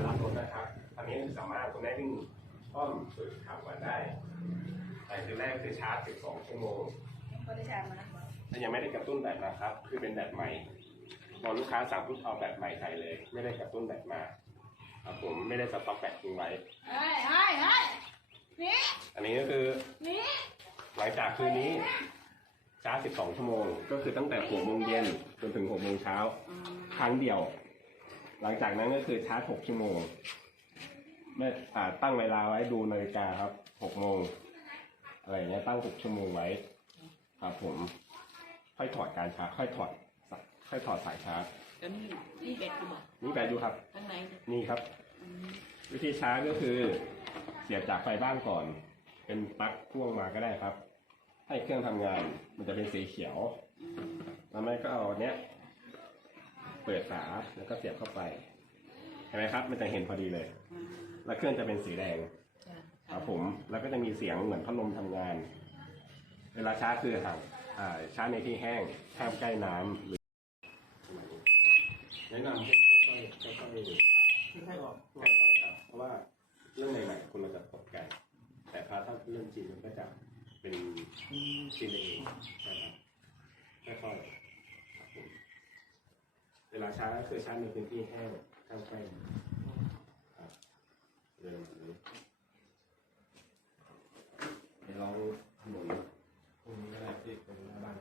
การรับรถนะครับอันนี้สามารถคุณได้วิ่งอ้อมฝึกขับก่อนได้ แต่คือแรกคือชาร์จ 12 ชั่วโมงก็ได้ชามมานะแต่ยังไม่ได้กระตุ้นแบตนะครับ คือเป็นแบตใหม่พอลูกค้าสั่งปุ๊บเอาแบตใหม่ใส่เลย ไม่ได้กระตุ้นแบตมาครับผมไม่ได้สต็อกแบตทิ้งไว้เฮ้ยเฮ้ยเฮ้ยนี่อันนี้ก็คือนี่หลังจากคืนนี้ชาร์จ 12 ชั่วโมง ก็คือตั้งแต่6โมงเย็นจนถึง6โมงเช้า ครั้งเดียว หลังจากนั้นก็คือชาร์จ 6 ชั่วโมงไม่อ่าตั้งเวลาไว้ดูนาฬิกาครับ 6 โมง อะไรอย่างเงี้ยตั้ง 6 ชั่วโมงไว้ ครับผม ค่อยถอดการชาร์จค่อยถอดสายค่อยถอดสายชาร์จแล้วนี่นี่แบตกูบอกนี่แบตดูครับ ข้างในเนี่ยนี่ครับ อืมวิธีชาร์จก็คือ เสียบจากไฟบ้านก่อน เป็นปลั๊กพ่วงมาก็ได้ครับ ให้เครื่องทำงานมันจะเป็นสีเขียว อืมแล้วแม่ก็เอาเนี้ย เปิดฝาแล้วก็เสียบเข้าไปเห็นไหมครับ มันจะเห็นพอดีเลยอืมแล้วเครื่องจะเป็นสีแดงจ้ะครับผมแล้วก็จะมีเสียงเหมือนพัดลมทำงาน เวลาชาร์จคือห่างอ่าชาร์จในที่แห้งห้ามใกล้น้ำหรือแนะนำให้ค่อยๆค่อยๆดูครับไม่ค่อยออกตัวค่อยๆครับเพราะว่าเรื่องใหม่ๆคนเราจะตกใจแต่พอถ้าเรื่องจริงมันก็จะเป็นอืมชินเองใช่ครับค่อยๆครับผมเว ลาชาร์จก็คือชาร์จในพื้นที่แห้งข้างใกล้ครับเดินแบบนี้ไปลองถนนพวกนี้ก็ได้ที่เป็นหน้าบ้าน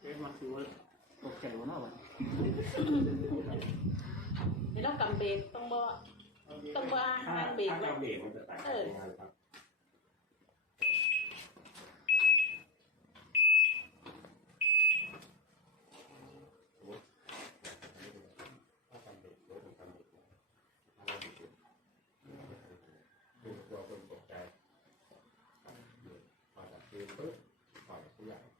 เอ๊ะมาคือว่าตกใจวะเนาะวะไม่ต้องกำเบรกต้องบ่ต้องว่าถ้าห้ามเบรกถ้าไว้เราเบรกมันจะแตกต่างกันครับถ้าการเบรกรถมันการเบรกนะถ้าเราเบรก คือกลัวค